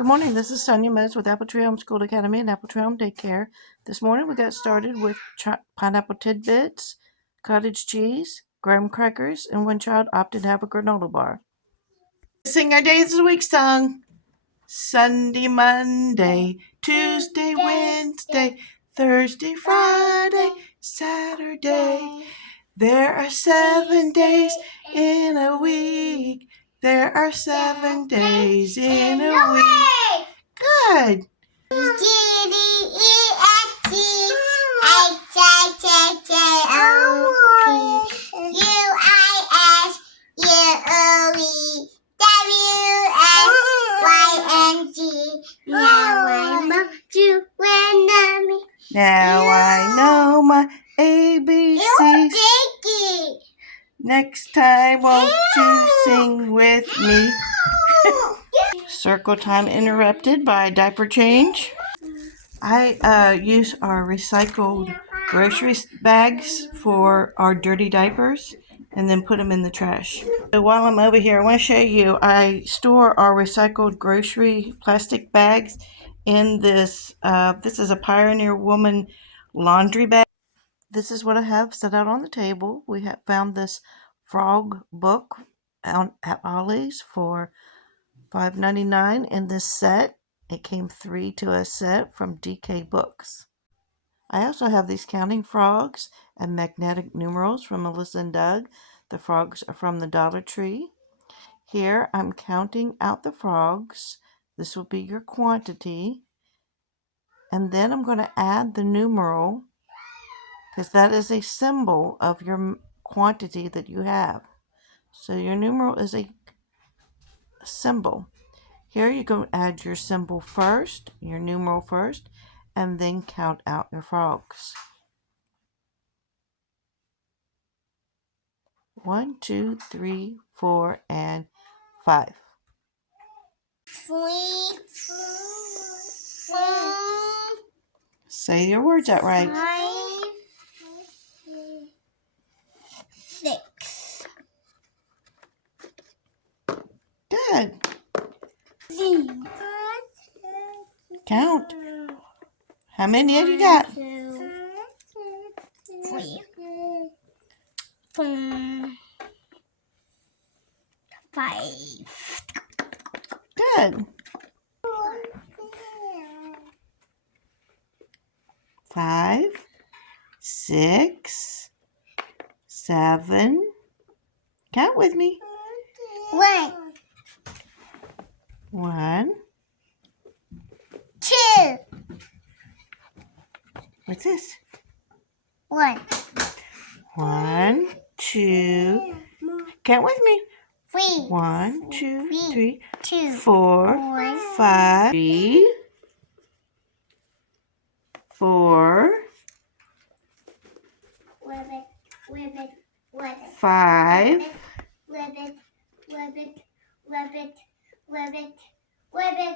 Good morning, this is Sonia Meadows with Apple Tree Home School Academy and Apple Tree Home Daycare. This morning we got started with pineapple tidbits, cottage cheese, graham crackers, and one child opted to have a granola bar. Sing our days of the week song. Sunday, Monday, Tuesday, Wednesday, Thursday, Friday, Saturday. There are 7 days in a week. There are 7 days in a week. Good. Now I know my ABCs. Next time, won't you sing with me? Circle time interrupted by diaper change. I use our recycled grocery bags for our dirty diapers and then put them in the trash. So while I'm over here, I want to show you, I store our recycled grocery plastic bags in this, this is a Pioneer Woman laundry bag. This is what I have set out on the table. We have found this frog book at Ollie's for $5.99 in this set. It came 3 to a set from DK Books. I also have these counting frogs and magnetic numerals from Melissa and Doug. The frogs are from the Dollar Tree. Here I'm counting out the frogs. This will be your quantity. And then I'm going to add the numeral because that is a symbol of your quantity that you have. So your numeral is a symbol. Here you can add your symbol first, your numeral first, and then count out your frogs. 1, 2, 3, 4, and 5. Say your words out right. 5, 6. Good. Count. How many have you got? 2, 3, 4, 5. Good. 5, 6, 7. Count with me. 1, 1. 2. What's this? 1, 1, 2. Count with me. 3. 1, 2, 3, 2, 4, 5. 3, 4, 5,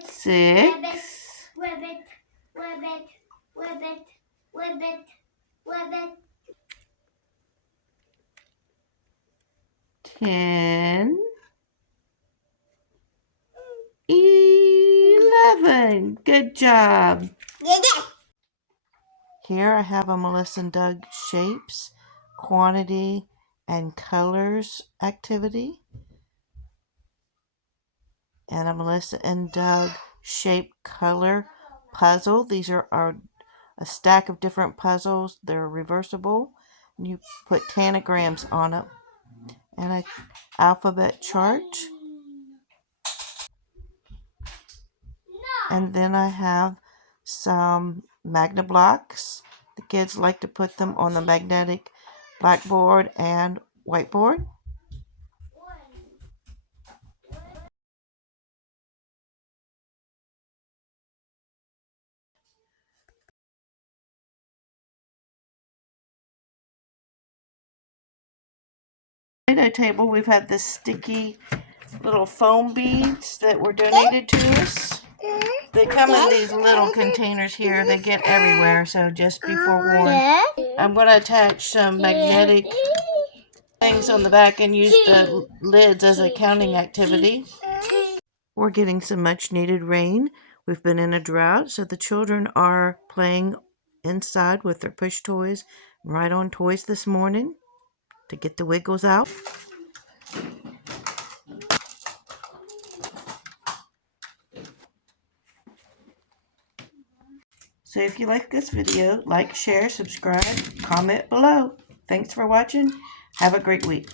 6, 10, 11. Good job. Here I have a Melissa and Doug shapes, quantity, and colors activity. And a Melissa and Doug shape color puzzle. These are a stack of different puzzles. They're reversible. And you put tanagrams on it. And an alphabet chart. And then I have some Magna blocks. The kids like to put them on the magnetic blackboard and whiteboard. Play-Doh table, we've had this sticky little foam beads that were donated to us. They come in these little containers here. They get everywhere, so just be forewarned. I'm going to attach some magnetic things on the back and use the lids as a counting activity. We're getting some much needed rain. We've been in a drought, so the children are playing inside with their push toys, right on toys this morning to get the wiggles out. So if you like this video, like, share, subscribe, comment below. Thanks for watching. Have a great week.